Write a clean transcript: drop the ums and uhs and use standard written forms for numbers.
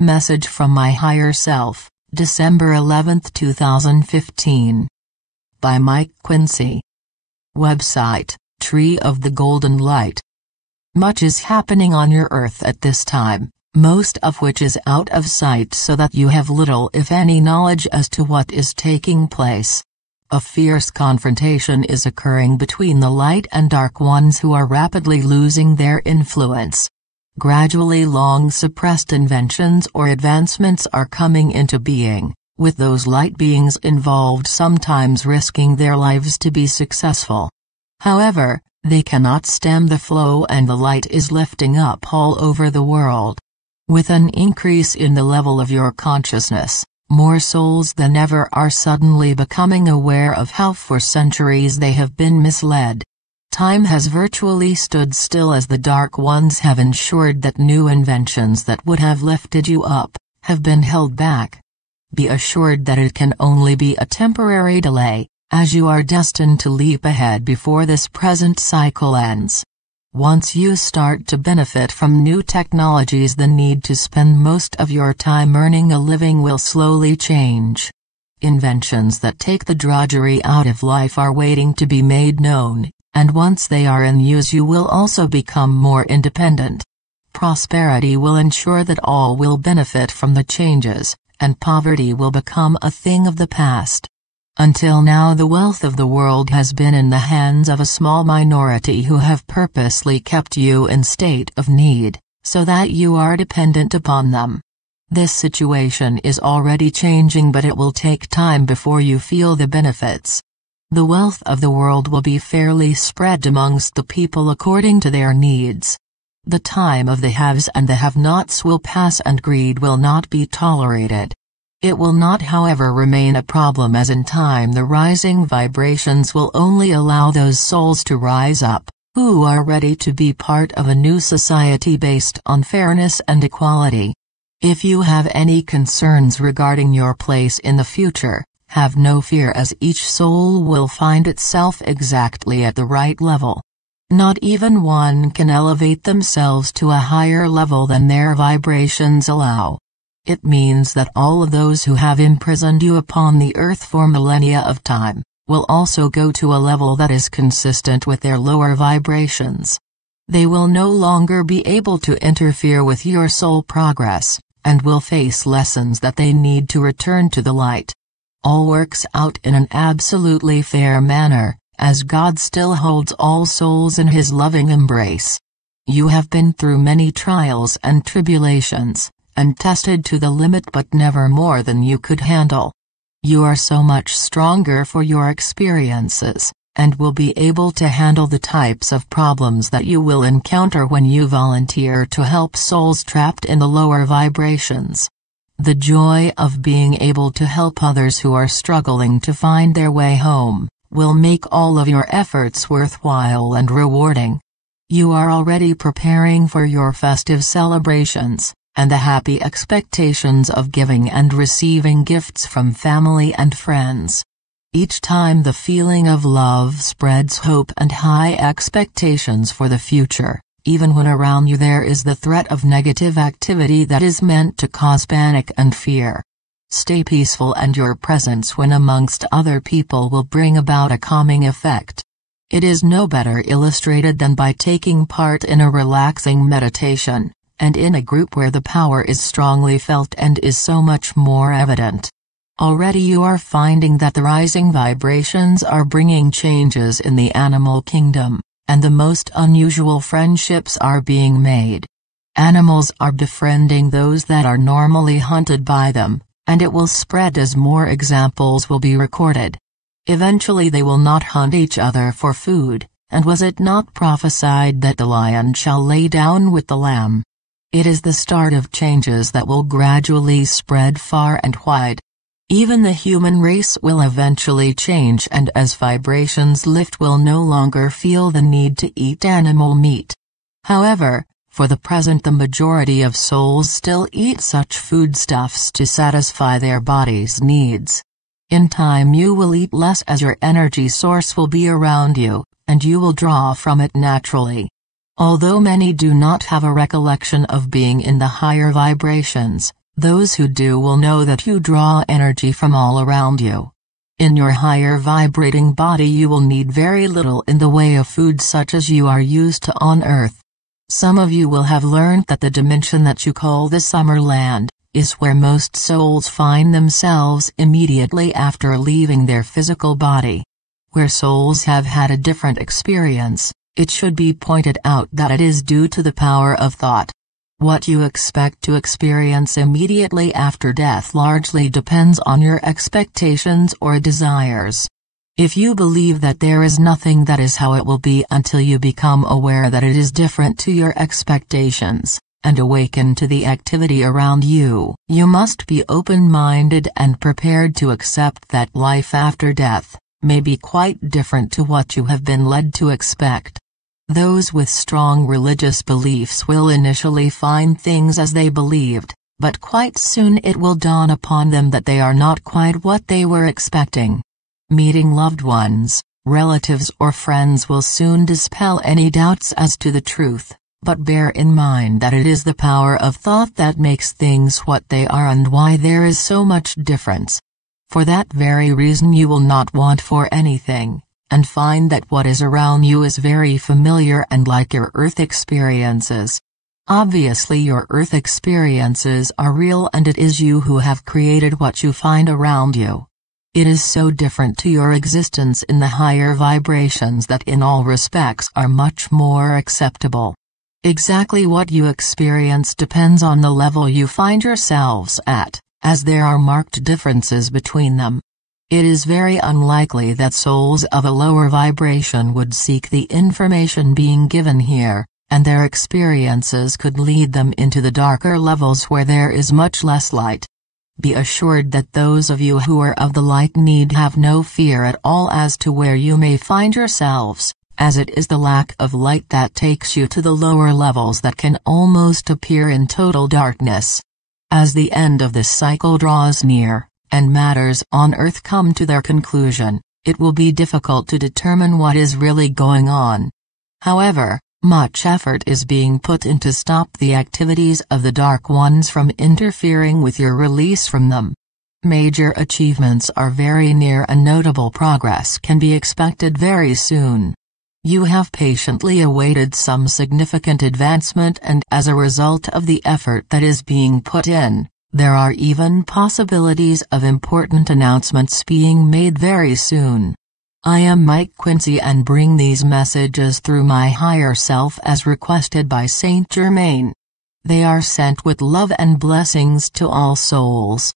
Message from my higher self, December 11, 2015. By Mike Quinsey. Website, Tree of the Golden Light. Much is happening on your earth at this time, most of which is out of sight so that you have little if any knowledge as to what is taking place. A fierce confrontation is occurring between the light and dark ones who are rapidly losing their influence. Gradually long-suppressed inventions or advancements are coming into being, with those light beings involved sometimes risking their lives to be successful. However, they cannot stem the flow and the light is lifting up all over the world. With an increase in the level of your consciousness, more souls than ever are suddenly becoming aware of how for centuries they have been misled. Time has virtually stood still as the Dark Ones have ensured that new inventions that would have lifted you up, have been held back. Be assured that it can only be a temporary delay, as you are destined to leap ahead before this present cycle ends. Once you start to benefit from new technologies, the need to spend most of your time earning a living will slowly change. Inventions that take the drudgery out of life are waiting to be made known. And once they are in use you will also become more independent. Prosperity will ensure that all will benefit from the changes, and poverty will become a thing of the past. Until now the wealth of the world has been in the hands of a small minority who have purposely kept you in state of need, so that you are dependent upon them. This situation is already changing, but it will take time before you feel the benefits. The wealth of the world will be fairly spread amongst the people according to their needs. The time of the haves and the have-nots will pass and greed will not be tolerated. It will not, however, remain a problem, as in time the rising vibrations will only allow those souls to rise up, who are ready to be part of a new society based on fairness and equality. If you have any concerns regarding your place in the future, have no fear, as each soul will find itself exactly at the right level. Not even one can elevate themselves to a higher level than their vibrations allow. It means that all of those who have imprisoned you upon the earth for millennia of time, will also go to a level that is consistent with their lower vibrations. They will no longer be able to interfere with your soul progress, and will face lessons that they need to return to the light. All works out in an absolutely fair manner, as God still holds all souls in His loving embrace. You have been through many trials and tribulations, and tested to the limit, but never more than you could handle. You are so much stronger for your experiences, and will be able to handle the types of problems that you will encounter when you volunteer to help souls trapped in the lower vibrations. The joy of being able to help others who are struggling to find their way home, will make all of your efforts worthwhile and rewarding. You are already preparing for your festive celebrations, and the happy expectations of giving and receiving gifts from family and friends. Each time the feeling of love spreads hope and high expectations for the future. Even when around you there is the threat of negative activity that is meant to cause panic and fear. Stay peaceful, and your presence when amongst other people will bring about a calming effect. It is no better illustrated than by taking part in a relaxing meditation, and in a group where the power is strongly felt and is so much more evident. Already you are finding that the rising vibrations are bringing changes in the animal kingdom, and the most unusual friendships are being made. Animals are befriending those that are normally hunted by them, and it will spread as more examples will be recorded. Eventually they will not hunt each other for food, and was it not prophesied that the lion shall lay down with the lamb? It is the start of changes that will gradually spread far and wide. Even the human race will eventually change, and as vibrations lift will no longer feel the need to eat animal meat. However, for the present the majority of souls still eat such foodstuffs to satisfy their body's needs. In time you will eat less, as your energy source will be around you, and you will draw from it naturally. Although many do not have a recollection of being in the higher vibrations, Those who do will know that you draw energy from all around you. In your higher vibrating body you will need very little in the way of food such as you are used to on Earth. Some of you will have learned that the dimension that you call the summer land is where most souls find themselves immediately after leaving their physical body. Where souls have had a different experience, it should be pointed out that it is due to the power of thought. What you expect to experience immediately after death largely depends on your expectations or desires. If you believe that there is nothing that is how it will be until you become aware that it is different to your expectations, and awaken to the activity around you, you must be open-minded and prepared to accept that life after death may be quite different to what you have been led to expect. Those with strong religious beliefs will initially find things as they believed, but quite soon it will dawn upon them that they are not quite what they were expecting. Meeting loved ones, relatives or friends will soon dispel any doubts as to the truth, but bear in mind that it is the power of thought that makes things what they are and why there is so much difference. For that very reason you will not want for anything, and find that what is around you is very familiar and like your Earth experiences. Obviously your Earth experiences are real and it is you who have created what you find around you. It is so different to your existence in the higher vibrations that in all respects are much more acceptable. Exactly what you experience depends on the level you find yourselves at, as there are marked differences between them. It is very unlikely that souls of a lower vibration would seek the information being given here, and their experiences could lead them into the darker levels where there is much less light. Be assured that those of you who are of the light need have no fear at all as to where you may find yourselves, as it is the lack of light that takes you to the lower levels that can almost appear in total darkness. As the end of this cycle draws near, and matters on Earth come to their conclusion, it will be difficult to determine what is really going on. However, much effort is being put in to stop the activities of the Dark Ones from interfering with your release from them. Major achievements are very near and notable progress can be expected very soon. You have patiently awaited some significant advancement and as a result of the effort that is being put in, there are even possibilities of important announcements being made very soon. I am Mike Quinsey and bring these messages through my higher self as requested by Saint Germain. They are sent with love and blessings to all souls.